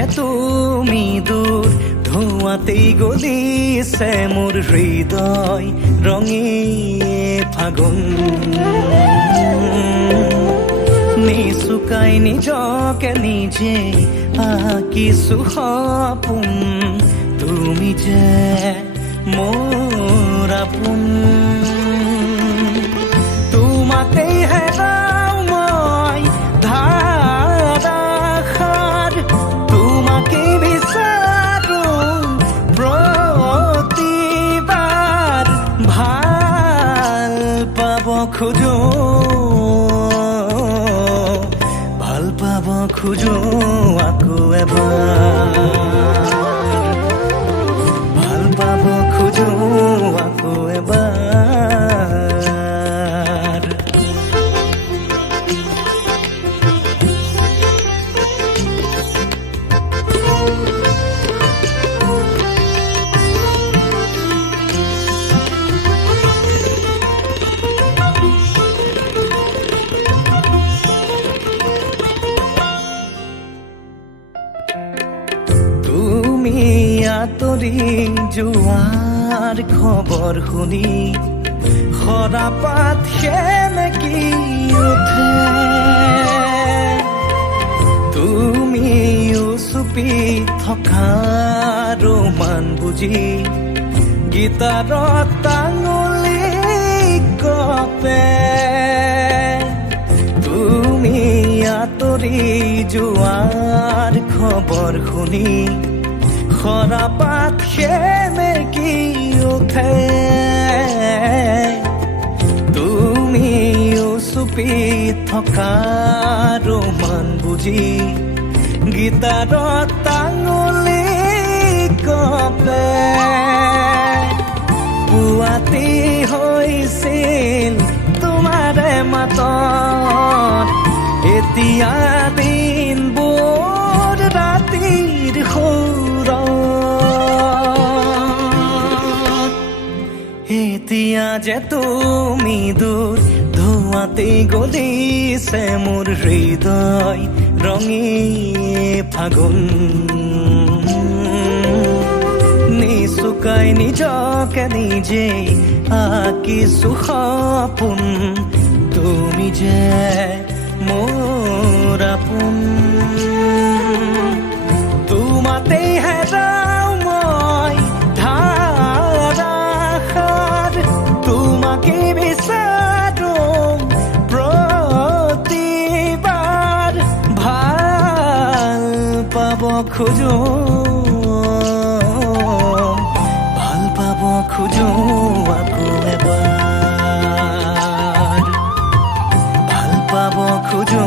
যে তুমি দূৰ ধোঁয়াতেই গলিছে মোৰ হৃদয় ৰঙিয়ে ফাগুন নিচুকাই নিজকে নিজে আঁকিছো সপোন তুমি যে মোৰ আপোন তোমাকেই হেৰাও মই ধাৰাসাৰ তোমাকেই বিচাৰো প্ৰতিবাৰ ভাল পাব খোজো আকৌ এবাৰ ভাল পাব খোজো আকৌ এবাৰ আঁতৰি যোৱাৰ খবৰ শুনি সৰাপাত সেমেকি উঠে তুমি চুপি থকা ৰোমান বুজি গীটাৰত টাঙুলি কপে তুমি আঁতৰি যোৱাৰ খবৰ শুনি সৰাপাত সেমেকি উঠে তুমি চুপি থকা ৰোমান বুজি গীটাৰত টাঙুলি কপে পুৱাতি হৈছিল তোমাৰে মাতত এতিয়া দিনবোৰ ৰাতিৰ এতিয়া যে তুমি দূৰ ধোঁৱাতেই গলিছে মোৰ হৃদয় ৰঙিয়ে ফাগুন নিচুকাই নিজকে নিজে আঁকিছো সপোন তুমি যে মোৰ আপোন তোমাতেই হেৰাও মই ধাৰাসাৰ তোমাকে বিচাৰো প্ৰতিবাৰ ভাল পাব খোজো আকৌ এবাৰ ভাল পাব খোজো